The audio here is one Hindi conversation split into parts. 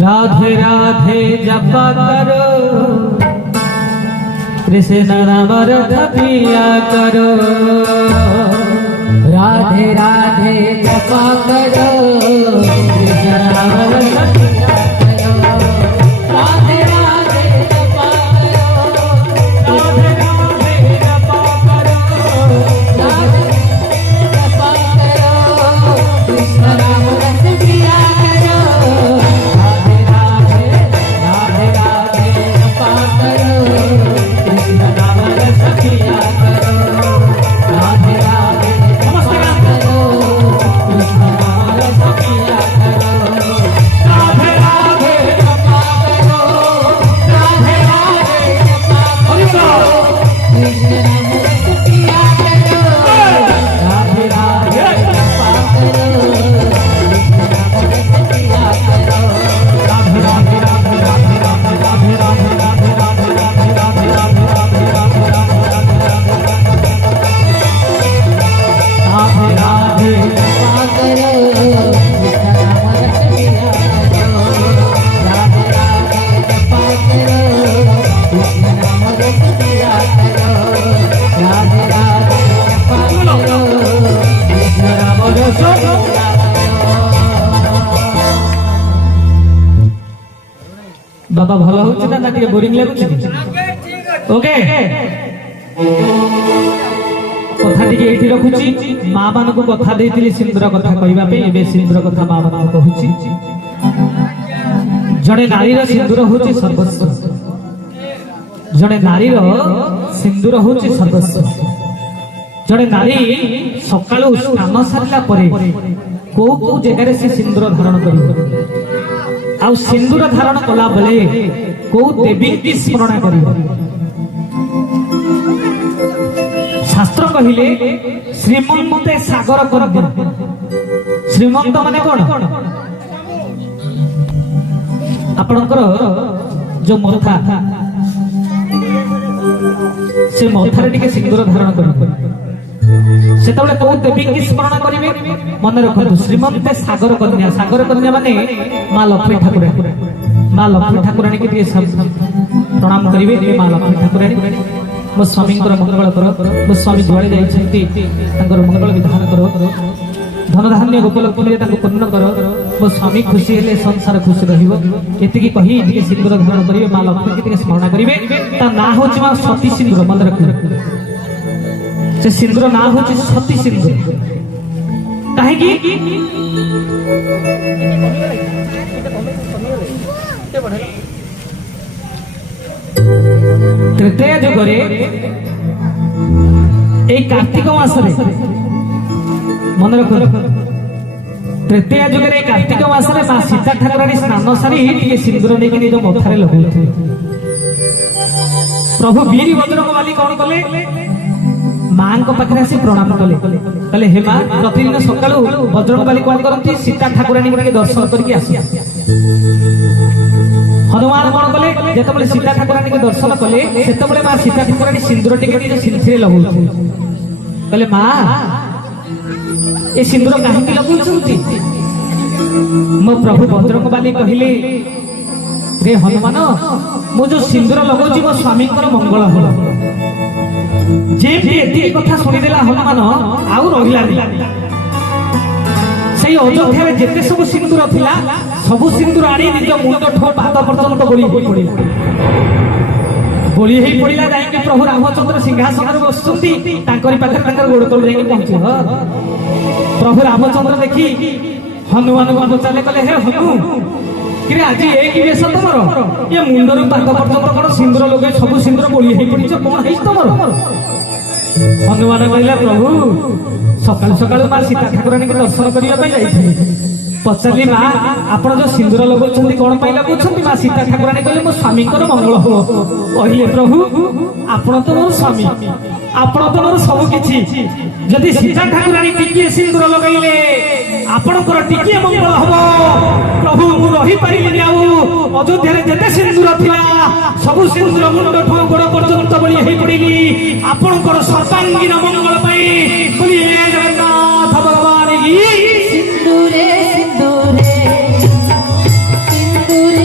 राधे राधे जपा करो, कृष्ण नाम रथ पिया करो। राधे राधे जपा करो, कृष्ण नाम रट पिया करो। राधे राधे जपा करो, राधे राधे जपा करो, राधे जपा करो, कृष्ण नाम रट पिया करो। राधे राधे राधे राधे जपा करो, कृष्ण नाम रट पिया करो। राधे राधे जपा करो, कृष्ण नाम रट पिया करो। राधे राधे जपा करो, राधे राधे जपा करो, कृष्ण नाम रट पिया करो। राधे राधे जपा करो, कृष्ण नाम रट पिया करो। राधे राधे राधे राधे राधे राधे राधे राधे राधे राधे राधे राधे राधे राधे राधे राधे जपा करो, कृष्ण नाम रट पिया करो। राधे राधे जपा करो, कृष्ण नाम रट पिया करो। राधे राधे जपा करो, कृष्ण नाम रट पिया करो। बाबा भल होची ना टिके बोरिंग लाଗୁଛି ओके कथा टिके एठी रखुची मां मानको कथा देइतिली सिंदूर कथा कहिबा पे एबे सिंदूर कथा मां मानको कहूची जड़े नारी रो सिंदूर होची सर्वस्व जड़े नारी रो सिंदूर होची सर्वस्व जड़े नारी सकाळु स्नान सारला परे को को जगह से सिंदूर धारण करियो आउ सिंदूर धारण कला बेले को देवी की स्मरण करियो शास्त्र कहिले श्रीमंते सागर कर दे श्रीमंत माने कोन आपनकर जो मथा से मथारे टिके सिंदूर धारण करियो सेतबेले को देवी की स्मरण करिवे मन रखतु श्रीमंते सागर कन्या माने मां लक्ष्मी ठाकुराणी के टिके प्रणाम करिवे मां लक्ष्मी ठाकुराणी मो स्वामी मंगल कर मो स्वामी जुआड़े जाइछंती तांकर मंगल विधान करो धन धान्य गोपलक्ष्मी पूर्ण कर मो स्वामी खुशी हेले संसार खुशी रहिबो एतिकी कहि टिके सिंदूर धारण करिवे मां लक्ष्मी के टिके स्मरण करिवे ता ना होछि मां सती सिंदूर मन रखिवे से सिंदूर ना होछि सती सिंदूर काहे की तृतीय जुगरे ए कार्तिक मासरे मन रख तृतीय जुगरे कार्तिक मासरे मां सीता ठाकुराणी स्नान सारी टिके सिंदूर नेकी निज मथारे लगौथे प्रभु वीर बजरंगबली कोन कले मां को पाखरे आसी प्रणाम कले कहले हे मां प्रतिदिन सकाळु बजरंगबली कोन करंती सीता ठाकुराणी के दर्शन करके आसी हनुमान कोन कले जेतबेले सीता ठाकुराणी के दर्शन कले सेतबेले मां सीता ठाकुराणी सिंदूर टिके निज सिंथरे लगौथि कहले मां ए सिंदूर काहे के लगौछंती मो प्रभु बजरंगबली कहिले रे हनुमान मो जो सिंदूर लगौछि मो स्वामी कर मंगल होला जे भी एती कथा सुनि देला हनुमान आउ रहिला सेई अयोध्या रे जेते सब सिंदूर थिला सब सिंदूर आनी निज मुंड ठो पाद पर्यंत बोली होई पड़िला जाई कि प्रभु रामचंद्र सिंहासन रे बसुंती तांकरी पाखरे तांकर गोड़ तळ जाई पहुंची प्रभु रामचंद्र देखी हनुमान को पचाले कहले हे हनु कि आज एक बेश तुमर ये मुंडर पाद पर्यंत कोन सिंदूर लगे सब सिंदूर बोली होई पड़िछ कोन है तुमर हनुमान कहले प्रभु सकाल सकाल मां सीता ठाकुराणी के दर्शन करिया पे जाइथिले पचाली मां आपण जो सिंदूर लगौछंती कोन पाई लगौछंती मां सीता ठाकुराणी कहले मो स्वामी कर मंगल हो कहले प्रभु आपण तो मोर स्वामी आपण तो मोर सब किछि जदि सीता ठाकुराणी टिके सिंदूर लगाइले आपणकर टिके मंगल हबो प्रभु मु रही परिलिनी आउ अयोध्या रे जेते सिंदूर थिला सब सिंदूर मुंड ठो गोड़ पर्यंत बळी हेई पड़िली आपणकर सर्वांगीन मंगल पई बोली हे जगन्नाथ भगवान की सिंदूरे सिंदूरे सिंदूरे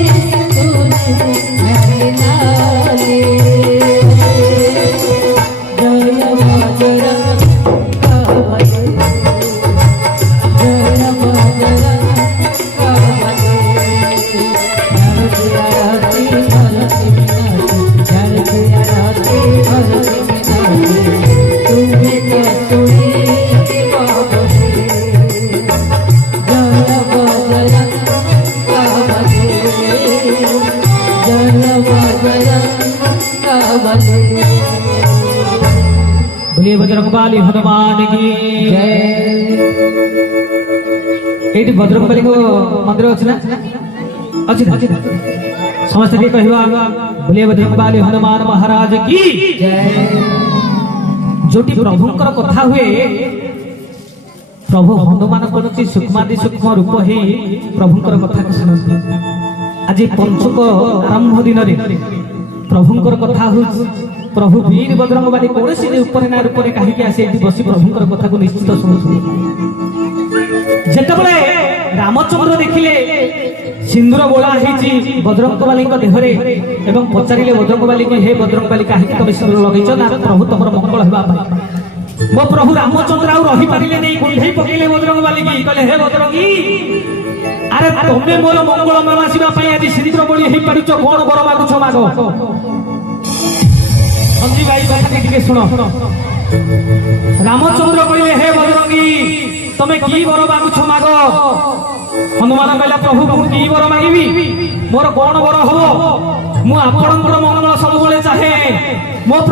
बोलिए बजरंगबली हनुमान की जय एटी बजरंगबली को मंदिर अछि ना अछि ना समस्त के कहवा बोलिए बजरंगबली हनुमान महाराज की जय जोटी प्रभुंकर कथा हुए प्रभु हनुमान कौन सूक्ष्मादि सूक्ष्म रूप ही प्रभुंकर कथा शुणती आज पंचुक आरंभ दिन प्रभुंकर कथा हो प्रभु वीर बजरंगबली कौन ऊपर ना रूप कहीं आसी बस प्रभुंकर कथा को निश्चित शुणु जितेबाला रामचंद्र देखिले सिंदूर बोला बजरंगबली देहरे एवं पचारे बजरंगबली हे बजरंगबली कहीं तुम सिंदूर लगे ना प्रभु तुम मंगल होगा मो प्रभु रामचंद्र आउ रही पारे नहीं कुंडे पकड़े बजरंगबली की कहले हे बजरंगी अरे तुम्हें मोर मंगल मासिबा आज सिंदूर बोली हो पार कौन बर मागुछ माग संजी भाई कथा टी शुण रामचंद्र कहले हे बजरंगी तुम्हें की बर मागुछ माग हनुमान कहला प्रभु मु की बर मागिबी मोर कौन बर हम मु आपणकर मंगल सब चाहे मो